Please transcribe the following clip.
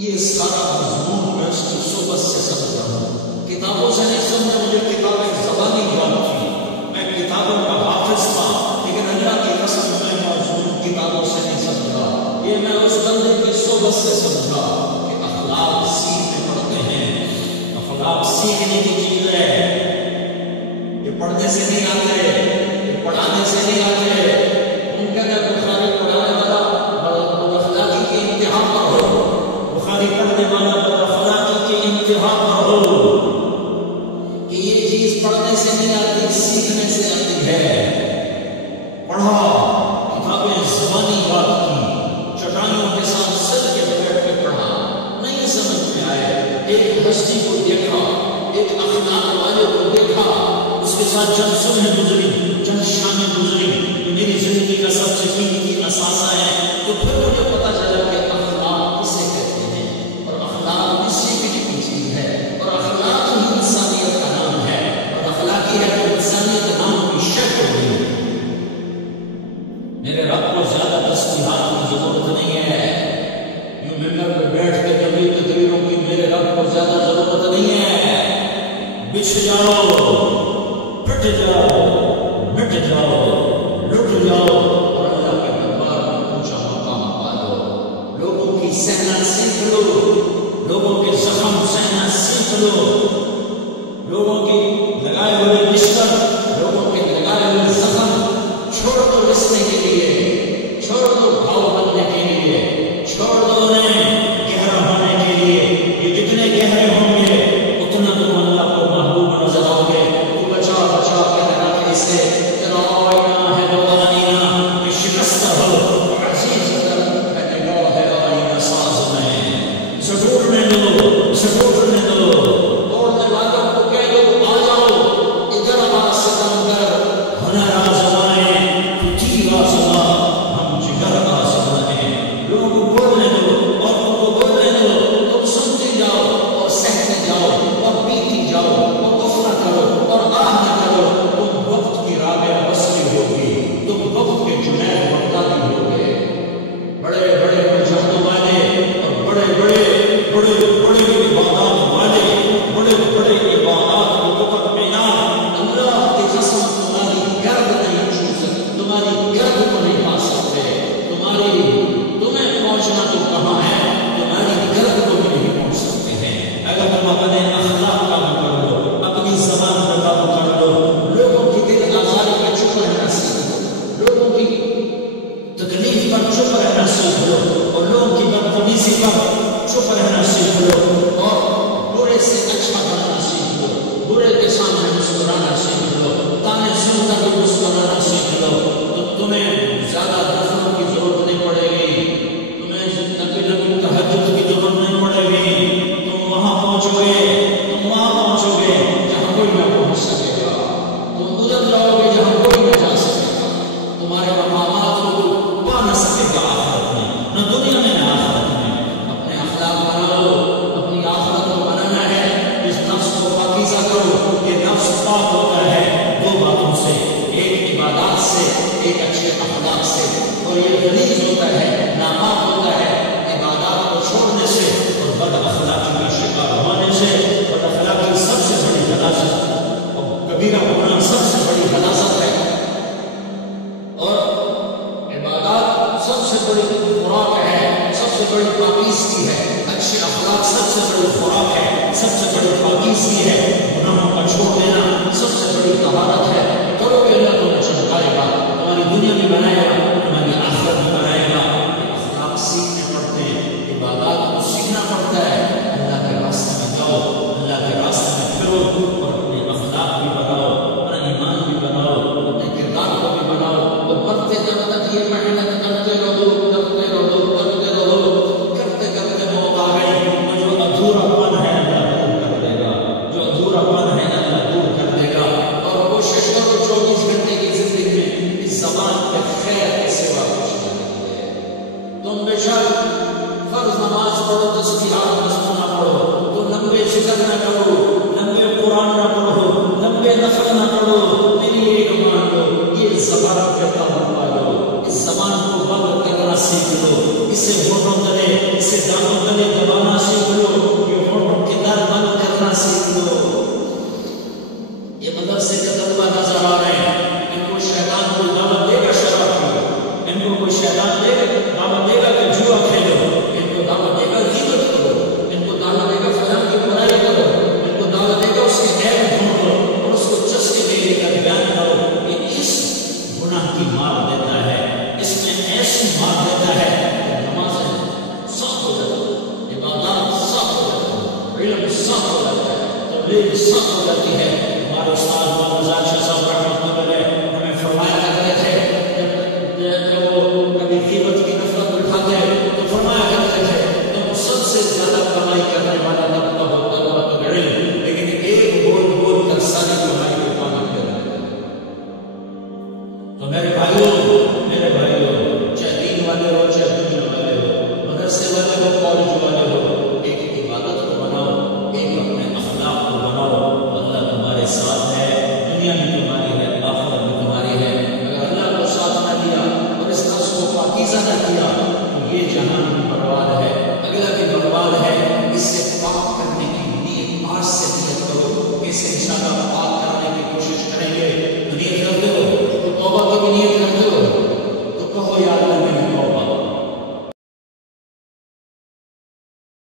یہ سارا مضمون میں اس کی صحبت سے سمجھا ہوں. کتابوں سے نہیں سمجھا، مجھے کتابیں زبانی یاد تھی، میں کتابوں کا حافظ تھا، لیکن اللہ کی قسم میں موضوع کتابوں سے نہیں سمجھا. یہ میں اس بندے کی صحبت سے سمجھا کہ اخلاق سیکھنے پڑتے ہیں. اخلاق سیکھنے کی چیز ہے، یہ پڑھنے سے نہیں آتے، یہ پڑھانے سے نہیں آتے. ممکن ہے بخاری پڑھانے والا اخلاقی کی انتہا پر ہو، بخاری پڑھنے والا اخلاقی کی انتہا پر ہو کہ یہ چیز پڑھنے سے نہیں آتی، سیکھنے سے آتی ہے. پڑھا، کتابیں زبانی بات کی، چٹائیوں کے ساتھ سر کے بیٹھ کے پڑھا، نہیں سمجھ میں آئے. ایک ہستی کو دیکھا، ایک اخلاق والے کو دیکھا، اس کے ساتھ چند صبح گزری، چند شامیں گزری، میری زندگی کا سب سے قیمتی اثاثہ ہے. تو پھر مجھے پتا چلا کہ اخلاق کسے کہتے ہیں، اور اخلاق اسی کی چیز ہے، اور اخلاق ہی انسانیت کا نام ہے، اور اخلاقی ہے تو انسانیت نام کی شکل ہوئی. میرے رب کو زیادہ تسبیحات کی ضرورت نہیں ہے. یوں ممبر پہ بیٹھ کے کبھی تقریروں کی میرے رب کو زیادہ ضرورت نہیں ہے. بچھ جاؤ، پھٹ جاؤ، مٹ جاؤ، لٹ جاؤ، اور اللہ کے دربار میں اونچا مقام پا لو. لوگوں کی سہنا سیکھ لو، لوگوں کے زخم سہنا سیکھ لو، لوگوں کی لگائے ہوئے بستر، لوگوں کے لگائے ہوئے زخم چھوڑ دو رسنے کے لیے، چھوڑ دو گھاؤ بننے کے لیے، چھوڑ دو انہیں گہرا ہونے کے لیے. یہ جتنے گہرے ہوں گے اتنا تم اللہ کو محبوب نظر آؤ گے. تو بچا بچا کہنا اسے تیرا آئینہ ہے وہ آئینہ کہ شکست ہو عزیز در ہے نگاہ ہے آئینہ ساز میں. سٹوٹنے دو، سٹوٹنے دو. توڑنے والوں کو کہہ دو آ جاؤ ادھر آ ستم کر، ہنر آزمائیں تو تیر آزما، ہم جگر آزمائیں. لوگوں کو بولنے دو، عورتوں کو بولنے دو، تم سنتے جاؤ اور سہتے جاؤ اور پیتی جاؤ اور اف نہ کرو اور آہ نہ کرو. تم وقت کی رابعہ بسری ہوگی، تم وقت کے جنید بغدادی ہوگے. بڑے بڑے مجاہدوں والے اور بڑے بڑے بڑے بڑے عبادات والے، بڑے بڑے عبادات کو مطمئنان، اللہ کی قسم تمہاری گرد نہیں چھو سکتے، تمہاری گرد کو نہیں پا سکتے. تمہیں پہنچنا تو کہاں ہے، تمہاری گرد کو بھی نہیں پہنچ سکتے ہیں. اگر تم اپنے اخلاق کا کر لو، اپنی زبان کا کام کر لو، لوگوں کی دل آزاری پر چپ رہنا سیکھ لو، لوگوں کی تکلیف پر چپ رہنا سیکھ لو، اور لوگوں کی بدتمیزی پر چپ رہنا سیکھ لو، اور برے سے اچھا بننا سیکھ لو، برے کے سامنے مسکرانا سیکھ لو، تانے سن کر بھی مسکرانا سیکھ لو. تو تمہیں زیادہ دفنوں کی ضرورت نہیں پڑے گی، تمہیں لمبی تہجد کی ضرورت نہیں پڑے گی. تم وہاں پہنچو گے، تم وہاں پہنچو گے جہاں کوئی نہ پہنچ سکے گا. تم ادھر جاؤ گے جہاں کوئی نہ جا سکے گا. تمہارے مقامات کو پا نہ سکے گا آخرت میں، نہ دنیا میں نہ آخرت میں. اپنے اخلاق بناؤ، اپنی آخرت کو بنانا ہے. اس نفس کو پاکیزہ کرو. یہ نفس پاک ہوتا ہے دو باتوں سے، ایک عبادات سے، ایک اچھے اخلاق سے. اور یہ غلیظ ہوتا ہے، ناپاک ہوتا ہے عبادات کو چھوڑنے سے اور بد اخلاقی کا شکار ہونے سے. بد اخلاقی سب سے بڑی غلاظت اور کبیرہ گناہ سب سے بڑی غلاظت ہے، اور عبادات سب سے بڑی خوراک ہے، سب سے بڑی پاکیزگی ہے. اچھے اخلاق سب سے بڑی خوراک ہے، سب سے بڑی پاکیزگی ہے. گناہوں کا چھوڑ دینا سب سے بڑی طہارت ہے. کرو گے اللہ تمہیں چمکائے گا، تمہاری دنیا بھی بنائے گا، تمہاری آخرت بھی بنائے گا. اخلاق سیکھنے پڑتے ہیں، عبادات کو سیکھنا پڑتا ہے. اللہ کے راستے میں جاؤ، اللہ کے راستے میں پھرو، اور اپنے اخلاق بھی بناؤ، اپنا ایمان بھی بناؤ، اپنے کردار کو بھی بناؤ. اور بڑھتے جب تک یہ محنت کرتے رہو، کرتے رہو، کرتے رہو، کرتے کرتے موت آ گئی. جو ادھورا پن ہے اللہ دور کر دے گا، جو ادھورا پن ہے اللہ دور کر دے گا. اور کوشش کرو 24 گھنٹے کی زندگی میں اس زبان پہ خیر کے سوا کچھ نہیں ہے. تم بے شک فرض نماز پڑھو، تسبیحات مسنونہ پڑھو، تو لمبے ذکر نہ کرو، لمبے قرآن نہ پڑھو، لمبے نفل نہ پڑھو. میری ایک مان لو، یہ زبان پہ قابو پا لو، اس زبان کو بند کرنا سیکھ لو. اسے ہونٹوں تلے، اسے دانتوں تلے دبانا سخت ہو جاتی ہے. ہمارے استاد مولانا رضا شاہ صاحب رحمۃ اللہ علیہ ہمیں فرمایا کرتے تھے جب وہ کبھی غیبت کی نفرت اٹھاتے تو فرمایا کرتے تھے تم سب سے زیادہ کمائی کرنے والا طبقہ ہوتا ہے علم، لیکن ایک بول کر ساری کمائی کو پانی پہ رکھتا ہے. تو میرے بھائیوں چاہے دین والے ہو چاہے دنیا والے ہو، مدرسے والے ہو کالج والے ہو، ایک عبادت کو بناؤ، ایک اپنے اخلاق کو بناؤ. اللہ تمہارے ساتھ ہے، دنیا میں